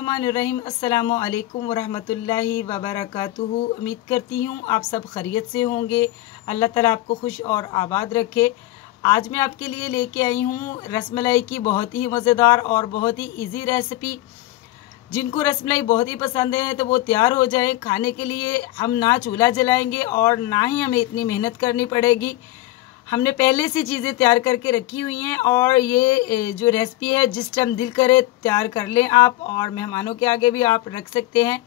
रहमान अस्सलामु अलैकुम वरहमतुल्लाहि वबरकातुहू। उम्मीद करती हूँ आप सब खैरियत से होंगे। अल्लाह ताला आपको खुश और आबाद रखे। आज मैं आपके लिए लेके आई हूँ रसमलाई की बहुत ही मज़ेदार और बहुत ही इजी रेसिपी। जिनको रसमलाई बहुत ही पसंद है तो वो तैयार हो जाए खाने के लिए। हम ना चूल्हा जलाएंगे और ना ही हमें इतनी मेहनत करनी पड़ेगी। हमने पहले से चीज़ें तैयार करके रखी हुई हैं और ये जो रेसिपी है जिस टाइम दिल करे तैयार कर लें आप, और मेहमानों के आगे भी आप रख सकते हैं।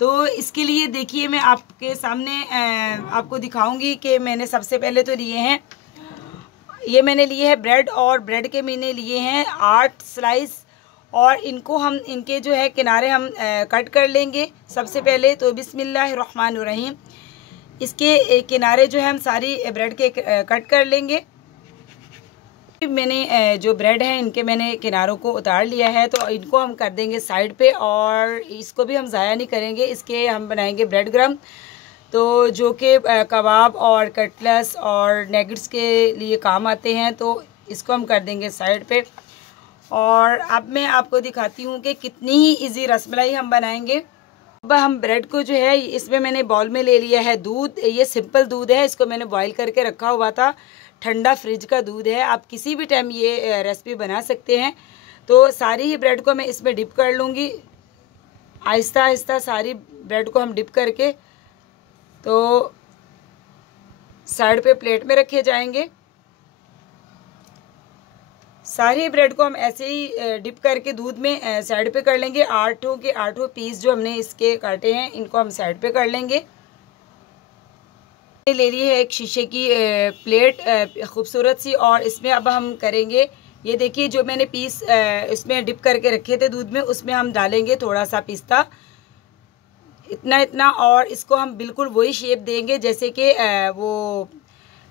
तो इसके लिए देखिए मैं आपके सामने आपको दिखाऊंगी कि मैंने सबसे पहले तो लिए हैं, ये मैंने लिए है ब्रेड, और ब्रेड के मैंने लिए हैं 8 स्लाइस, और इनको हम इनके जो है किनारे हम कट कर लेंगे सबसे पहले। तो बिस्मिल्लाहिर्रहमानिर्रहीम, इसके किनारे जो है हम सारी ब्रेड के कट कर लेंगे। मैंने जो ब्रेड है इनके मैंने किनारों को उतार लिया है, तो इनको हम कर देंगे साइड पे, और इसको भी हम ज़ाया नहीं करेंगे। इसके हम बनाएंगे ब्रेड क्रम, तो जो कि कबाब और कटलेट्स और नगेट्स के लिए काम आते हैं। तो इसको हम कर देंगे साइड पे। और अब मैं आपको दिखाती हूँ कि कितनी ही इजी रसमलाई हम बनाएंगे। अब हम ब्रेड को जो है इसमें मैंने बाउल में ले लिया है दूध। ये सिंपल दूध है, इसको मैंने बॉईल करके रखा हुआ था। ठंडा फ्रिज का दूध है, आप किसी भी टाइम ये रेसिपी बना सकते हैं। तो सारी ही ब्रेड को मैं इसमें डिप कर लूँगी। आहिस्ता आहिस्ता सारी ब्रेड को हम डिप करके तो साइड पे प्लेट में रखे जाएंगे। सारी ब्रेड को हम ऐसे ही डिप करके दूध में साइड पे कर लेंगे। 8 के 8 पीस जो हमने इसके काटे हैं इनको हम साइड पे कर लेंगे। ले ली है एक शीशे की प्लेट खूबसूरत सी, और इसमें अब हम करेंगे, ये देखिए जो मैंने पीस इसमें डिप करके रखे थे दूध में, उसमें हम डालेंगे थोड़ा सा पिस्ता, इतना इतना, और इसको हम बिल्कुल वही शेप देंगे जैसे कि वो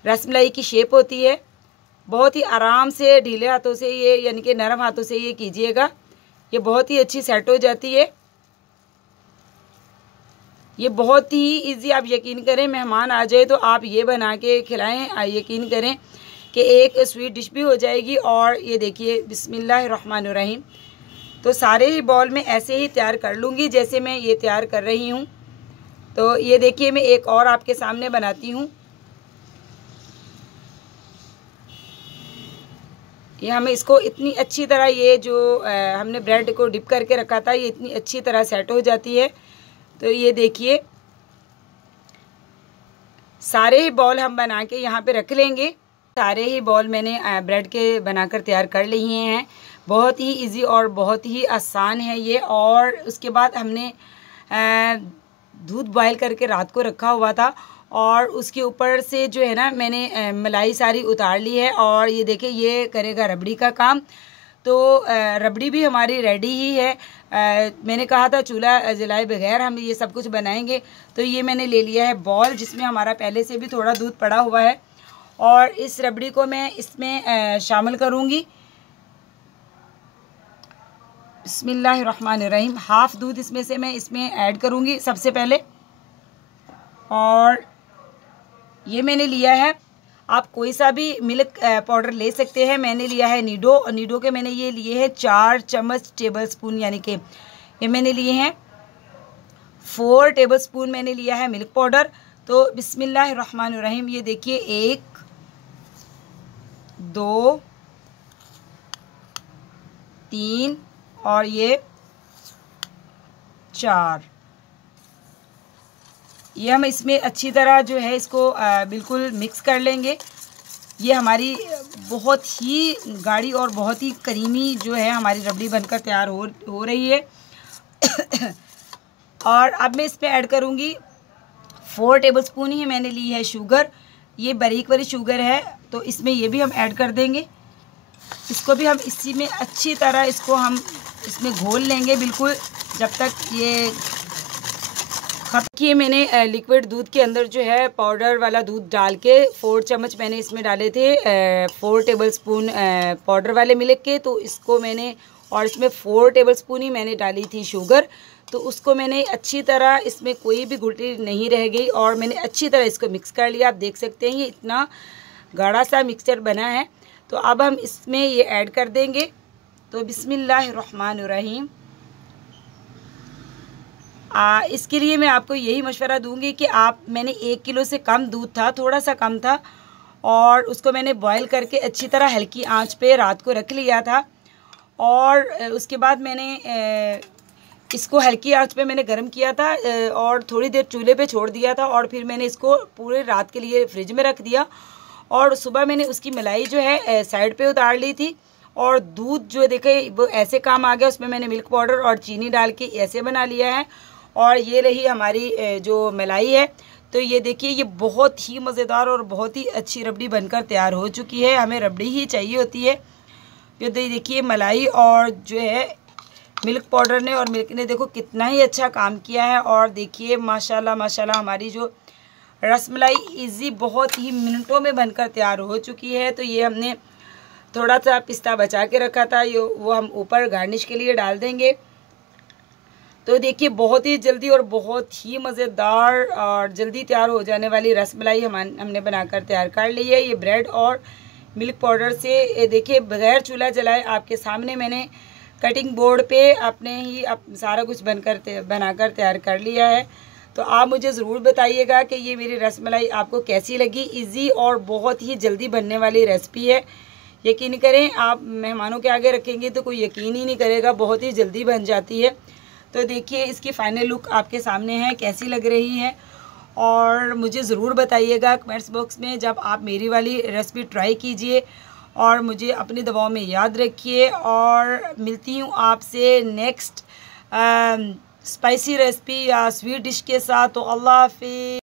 रसमलाई की शेप होती है। बहुत ही आराम से ढीले हाथों से ये, यानी कि नरम हाथों से ये कीजिएगा, ये बहुत ही अच्छी सेट हो जाती है। ये बहुत ही इजी, आप यकीन करें मेहमान आ जाए तो आप ये बना के खिलाएं, यकीन करें कि एक स्वीट डिश भी हो जाएगी। और ये देखिए बिस्मिल्लाहिर्रहमानिर्रहीम, तो सारे ही बॉल में ऐसे ही तैयार कर लूँगी जैसे मैं ये तैयार कर रही हूँ। तो ये देखिए मैं एक और आपके सामने बनाती हूँ। ये हमें इसको इतनी अच्छी तरह, ये जो हमने ब्रेड को डिप करके रखा था, ये इतनी अच्छी तरह सेट हो जाती है। तो ये देखिए सारे ही बॉल हम बना के यहाँ पे रख लेंगे। सारे ही बॉल मैंने ब्रेड के बनाकर तैयार कर लिए हैं। बहुत ही इजी और बहुत ही आसान है ये। और उसके बाद हमने दूध बॉयल करके रात को रखा हुआ था, और उसके ऊपर से जो है ना मैंने मलाई सारी उतार ली है। और ये देखिए ये करेगा रबड़ी का काम। तो रबड़ी भी हमारी रेडी ही है। मैंने कहा था चूल्हा जलाए बगैर हम ये सब कुछ बनाएंगे। तो ये मैंने ले लिया है बॉल जिसमें हमारा पहले से भी थोड़ा दूध पड़ा हुआ है, और इस रबड़ी को मैं इसमें शामिल करूँगी। बिस्मिल्लाहिर्रहमानिर्रहीम, हाफ दूध इसमें से मैं इसमें ऐड करूँगी सबसे पहले। और ये मैंने लिया है, आप कोई सा भी मिल्क पाउडर ले सकते हैं। मैंने लिया है नीडो, और नीडो के मैंने ये लिए हैं 4 चम्मच टेबल स्पून, यानी कि ये मैंने लिए हैं 4 टेबल स्पून मैंने लिया है मिल्क पाउडर। तो बिस्मिल्लाहिर्रहमानिर्रहीम, ये देखिए 1 2 3 और ये 4। ये हम इसमें अच्छी तरह जो है इसको बिल्कुल मिक्स कर लेंगे। ये हमारी बहुत ही गाढ़ी और बहुत ही करीमी जो है हमारी रबड़ी बनकर तैयार हो रही है। और अब मैं इसमें ऐड करूँगी 4 टेबलस्पून ही मैंने ली है शुगर। ये बारीक वाली शुगर है, तो इसमें ये भी हम ऐड कर देंगे। इसको भी हम इसी में अच्छी तरह इसको हम इसमें घोल लेंगे बिल्कुल, जब तक ये कि मैंने लिक्विड दूध के अंदर जो है पाउडर वाला दूध डाल के 4 चम्मच मैंने इसमें डाले थे 4 टेबलस्पून पाउडर वाले मिल्क के। तो इसको मैंने, और इसमें 4 टेबलस्पून ही मैंने डाली थी शुगर। तो उसको मैंने अच्छी तरह, इसमें कोई भी गुठली नहीं रह गई, और मैंने अच्छी तरह इसको मिक्स कर लिया। आप देख सकते हैं ये इतना गाढ़ा सा मिक्सचर बना है। तो अब हम इसमें ये ऐड कर देंगे। तो बिस्मिल्लाहिर्रहमानिर्रहीम, इसके लिए मैं आपको यही मशवरा दूंगी कि मैंने 1 किलो से कम दूध था, थोड़ा सा कम था, और उसको मैंने बॉईल करके अच्छी तरह हल्की आंच पे रात को रख लिया था। और उसके बाद मैंने इसको हल्की आंच पे मैंने गर्म किया था और थोड़ी देर चूल्हे पे छोड़ दिया था, और फिर मैंने इसको पूरे रात के लिए फ्रिज में रख दिया। और सुबह मैंने उसकी मलाई जो है साइड पे उतार ली थी, और दूध जो देखे वो ऐसे काम आ गया, उसमें मैंने मिल्क पाउडर और चीनी डाल के ऐसे बना लिया है। और ये रही हमारी जो मलाई है। तो ये देखिए, ये बहुत ही मज़ेदार और बहुत ही अच्छी रबड़ी बनकर तैयार हो चुकी है। हमें रबड़ी ही चाहिए होती है। ये देखिए, मलाई और जो है मिल्क पाउडर ने और मिल्क ने देखो कितना ही अच्छा काम किया है। और देखिए माशाल्लाह माशाल्लाह हमारी जो रसमलाई इजी बहुत ही मिनटों में बनकर तैयार हो चुकी है। तो ये हमने थोड़ा सा पिस्ता बचा के रखा था, वो हम ऊपर गार्निश के लिए डाल देंगे। तो देखिए, बहुत ही जल्दी और बहुत ही मज़ेदार और जल्दी तैयार हो जाने वाली रसमलाई हमने बनाकर तैयार कर ली है। ये ब्रेड और मिल्क पाउडर से देखिए बगैर चूल्हा जलाए आपके सामने मैंने कटिंग बोर्ड पे अपने ही सारा कुछ बनाकर तैयार कर लिया है। तो आप मुझे ज़रूर बताइएगा कि ये मेरी रसमलाई आपको कैसी लगी। इजी और बहुत ही जल्दी बनने वाली रेसिपी है। यकीन करें, आप मेहमानों के आगे रखेंगे तो कोई यकीन ही नहीं करेगा, बहुत ही जल्दी बन जाती है। तो देखिए, इसकी फाइनल लुक आपके सामने है, कैसी लग रही है। और मुझे ज़रूर बताइएगा कमेंट्स बॉक्स में, जब आप मेरी वाली रेसिपी ट्राई कीजिए और मुझे अपनी दुआओं में याद रखिए। और मिलती हूँ आपसे नेक्स्ट स्पाइसी रेसिपी या स्वीट डिश के साथ। तो अल्लाह हाफिज़।